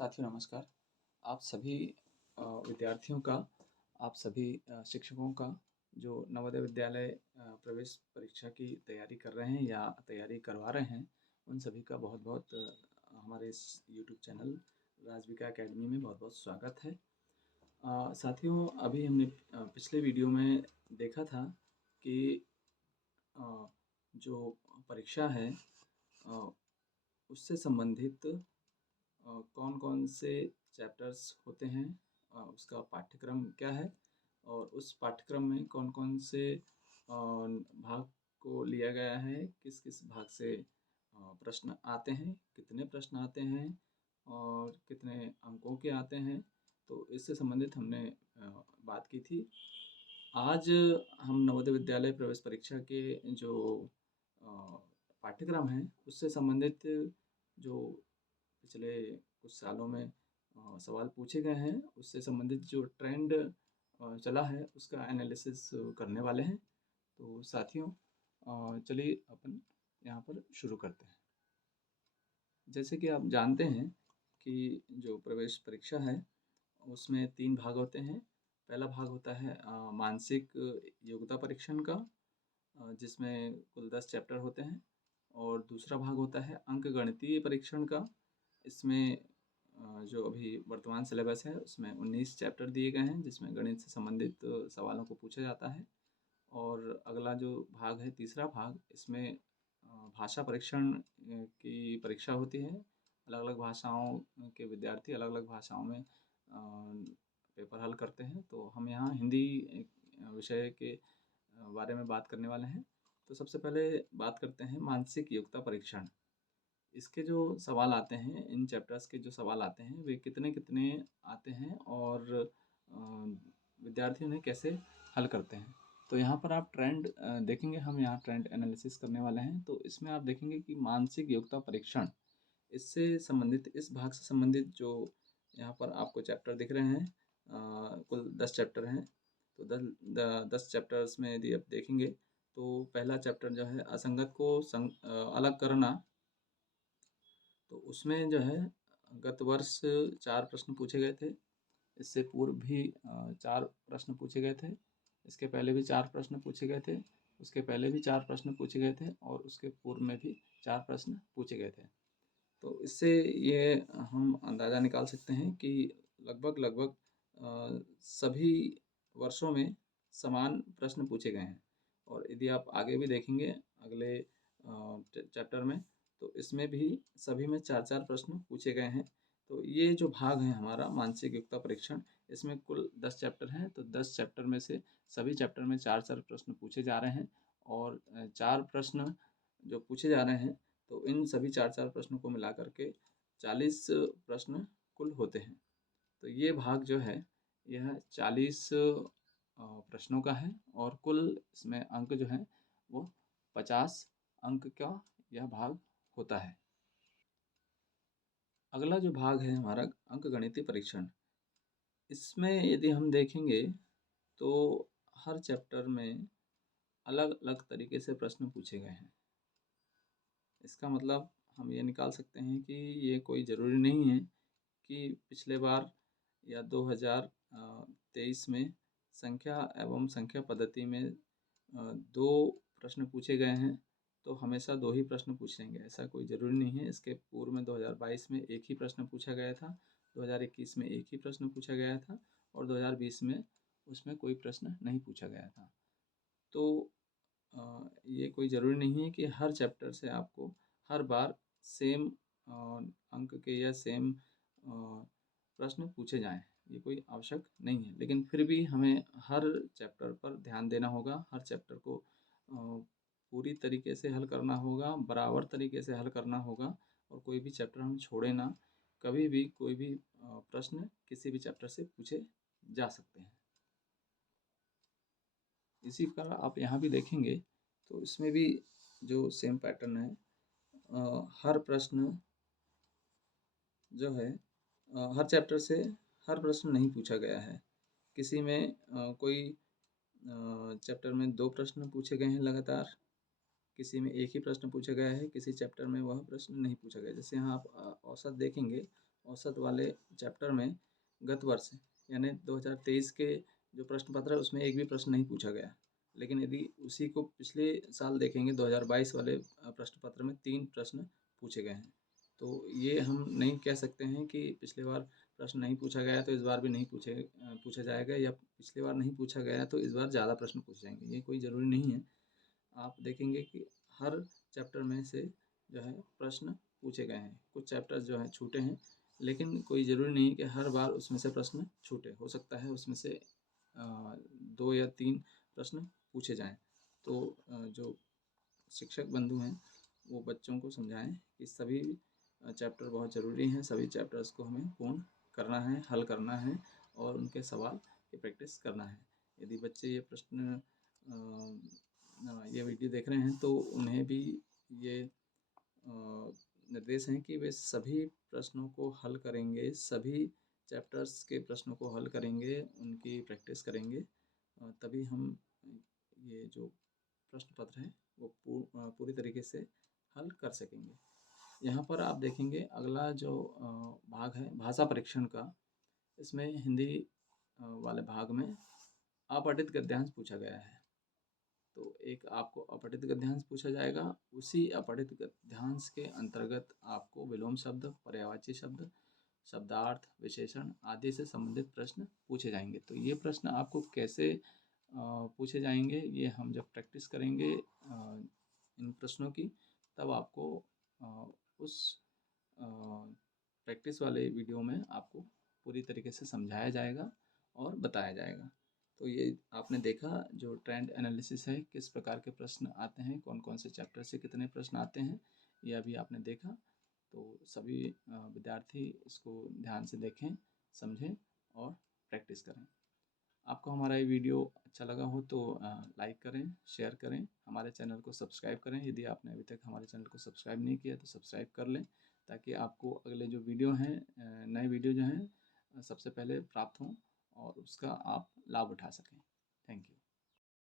साथियों नमस्कार। आप सभी विद्यार्थियों का, आप सभी शिक्षकों का जो नवोदय विद्यालय प्रवेश परीक्षा की तैयारी कर रहे हैं या तैयारी करवा रहे हैं, उन सभी का बहुत-बहुत हमारे इस यूट्यूब चैनल राजविका अकेडमी में बहुत-बहुत स्वागत है। साथियों अभी हमने पिछले वीडियो में देखा था कि जो परीक्षा है अ, उससे संबंधित कौन-कौन से चैप्टर्स होते हैं, उसका पाठ्यक्रम क्या है और उस पाठ्यक्रम में कौन-कौन से भाग को लिया गया है, किस-किस भाग से प्रश्न आते हैं, कितने प्रश्न आते हैं और कितने अंकों के आते हैं। तो इससे संबंधित हमने बात की थी। आज हम नवोदय विद्यालय प्रवेश परीक्षा के जो पाठ्यक्रम है, उससे संबंधित जो पिछले कुछ सालों में सवाल पूछे गए हैं, उससे संबंधित जो ट्रेंड चला है, उसका एनालिसिस करने वाले हैं। तो साथियों चलिए अपन यहाँ पर शुरू करते हैं। जैसे कि आप जानते हैं कि जो प्रवेश परीक्षा है, उसमें 3 भाग होते हैं। पहला भाग होता है मानसिक योग्यता परीक्षण का, जिसमें कुल 10 चैप्टर होते हैं और दूसरा भाग होता है अंकगणितीय परीक्षण का। इसमें जो अभी वर्तमान सिलेबस है उसमें 19 चैप्टर दिए गए हैं, जिसमें गणित से संबंधित सवालों को पूछा जाता है। और अगला जो भाग है, तीसरा भाग, इसमें भाषा परीक्षण की परीक्षा होती है। अलग-अलग भाषाओं के विद्यार्थी अलग-अलग भाषाओं में पेपर हल करते हैं। तो हम यहाँ हिंदी विषय के बारे में बात करने वाले हैं। तो सबसे पहले बात करते हैं मानसिक योग्यता परीक्षण। इसके जो सवाल आते हैं, इन चैप्टर्स के जो सवाल आते हैं, वे कितने-कितने आते हैं और विद्यार्थी उन्हें कैसे हल करते हैं। तो यहाँ पर आप ट्रेंड देखेंगे, हम यहाँ ट्रेंड एनालिसिस करने वाले हैं। तो इसमें आप देखेंगे कि मानसिक योग्यता परीक्षण, इससे संबंधित, इस भाग से संबंधित जो यहाँ पर आपको चैप्टर दिख रहे हैं, कुल 10 चैप्टर हैं। तो 10 चैप्टर्स में यदि आप देखेंगे तो पहला चैप्टर जो है असंगत को अलग करना। तो उसमें जो है गत वर्ष 4 प्रश्न पूछे गए थे। इससे पूर्व भी 4 प्रश्न पूछे गए थे। इसके पहले भी 4 प्रश्न पूछे गए थे। उसके पहले भी 4 प्रश्न पूछे गए थे और उसके पूर्व में भी 4 प्रश्न पूछे गए थे। तो इससे ये हम अंदाज़ा निकाल सकते हैं कि लगभग सभी वर्षों में समान प्रश्न पूछे गए हैं। और यदि आप आगे भी देखेंगे अगले चैप्टर में, तो इसमें भी सभी में 4-4 प्रश्न पूछे गए हैं। तो ये जो भाग है हमारा मानसिक योग्यता परीक्षण, इसमें कुल 10 चैप्टर हैं। तो 10 चैप्टर में से सभी चैप्टर में 4-4 प्रश्न पूछे जा रहे हैं और 4 प्रश्न जो पूछे जा रहे हैं, तो इन सभी 4-4 प्रश्नों को मिला कर के 40 प्रश्न कुल होते हैं। तो ये भाग जो है, यह 40 प्रश्नों का है और कुल इसमें अंक जो हैं वो 50 अंक का यह भाग होता है। अगला जो भाग है हमारा अंकगणितीय परीक्षण, इसमें यदि हम देखेंगे तो हर चैप्टर में अलग-अलग तरीके से प्रश्न पूछे गए हैं। इसका मतलब हम ये निकाल सकते हैं कि ये कोई ज़रूरी नहीं है कि पिछले बार या 2023 में संख्या एवं संख्या पद्धति में 2 प्रश्न पूछे गए हैं, तो हमेशा 2 ही प्रश्न पूछेंगे, ऐसा कोई ज़रूरी नहीं है। इसके पूर्व में 2022 में 1 ही प्रश्न पूछा गया था, 2021 में 1 ही प्रश्न पूछा गया था और 2020 में उसमें कोई प्रश्न नहीं पूछा गया था। तो ये कोई ज़रूरी नहीं है कि हर चैप्टर से आपको हर बार सेम अंक के या सेम प्रश्न पूछे जाएँ, ये कोई आवश्यक नहीं है। लेकिन फिर भी हमें हर चैप्टर पर ध्यान देना होगा, हर चैप्टर को पूरी तरीके से हल करना होगा, बराबर तरीके से हल करना होगा और कोई भी चैप्टर हम छोड़े ना। कभी भी कोई भी प्रश्न किसी भी चैप्टर से पूछे जा सकते हैं। इसी प्रकार आप यहाँ भी देखेंगे तो इसमें भी जो सेम पैटर्न है, हर प्रश्न जो है हर चैप्टर से हर प्रश्न नहीं पूछा गया है। किसी में कोई चैप्टर में 2 प्रश्न पूछे गए हैं लगातार, किसी में 1 ही प्रश्न पूछा गया है, किसी चैप्टर में वह प्रश्न नहीं पूछा गया। जैसे यहाँ आप औसत देखेंगे औसत वाले चैप्टर में गत वर्ष यानी 2023 के जो प्रश्न पत्र है उसमें एक भी प्रश्न नहीं पूछा गया। लेकिन यदि उसी को पिछले साल देखेंगे 2022 वाले प्रश्न पत्र में 3 प्रश्न पूछे गए हैं। तो ये हम नहीं कह सकते हैं कि पिछली बार प्रश्न नहीं पूछा गया तो इस बार भी नहीं पूछा जाएगा, या पिछली बार नहीं पूछा गया तो इस बार ज़्यादा प्रश्न पूछे जाएंगे। ये कोई ज़रूरी नहीं है। आप देखेंगे कि हर चैप्टर में से जो है प्रश्न पूछे गए हैं। कुछ चैप्टर्स जो हैं छूटे हैं, लेकिन कोई ज़रूरी नहीं कि हर बार उसमें से प्रश्न छूटे। हो सकता है उसमें से 2 या 3 प्रश्न पूछे जाएँ। तो जो शिक्षक बंधु हैं वो बच्चों को समझाएँ कि सभी चैप्टर बहुत ज़रूरी हैं, सभी चैप्टर्स को हमें पूर्ण करना है, हल करना है और उनके सवाल की प्रैक्टिस करना है। यदि बच्चे ये प्रश्न ये वीडियो देख रहे हैं तो उन्हें भी ये निर्देश हैं कि वे सभी प्रश्नों को हल करेंगे, सभी चैप्टर्स के प्रश्नों को हल करेंगे, उनकी प्रैक्टिस करेंगे, तभी हम ये जो प्रश्न पत्र है वो पूरी तरीके से हल कर सकेंगे। यहाँ पर आप देखेंगे अगला जो भाग है भाषा परीक्षण का, इसमें हिंदी वाले भाग में अपठित गद्यांश पूछा गया है। तो एक आपको अपठित गद्यांश पूछा जाएगा, उसी अपठित गद्यांश के अंतर्गत आपको विलोम शब्द, पर्यायवाची शब्द, शब्दार्थ, विशेषण आदि से संबंधित प्रश्न पूछे जाएंगे। तो ये प्रश्न आपको कैसे पूछे जाएंगे, ये हम जब प्रैक्टिस करेंगे इन प्रश्नों की, तब आपको उस प्रैक्टिस वाले वीडियो में आपको पूरी तरीके से समझाया जाएगा और बताया जाएगा। तो ये आपने देखा जो ट्रेंड एनालिसिस है, किस प्रकार के प्रश्न आते हैं, कौन कौन से चैप्टर से कितने प्रश्न आते हैं, ये अभी आपने देखा। तो सभी विद्यार्थी इसको ध्यान से देखें, समझें और प्रैक्टिस करें। आपको हमारा ये वीडियो अच्छा लगा हो तो लाइक करें, शेयर करें, हमारे चैनल को सब्सक्राइब करें। यदि आपने अभी तक हमारे चैनल को सब्सक्राइब नहीं किया तो सब्सक्राइब कर लें, ताकि आपको अगले जो वीडियो हैं नए वीडियो जो हैं सबसे पहले प्राप्त हों और उसका आप लाभ उठा सकें। Thank you.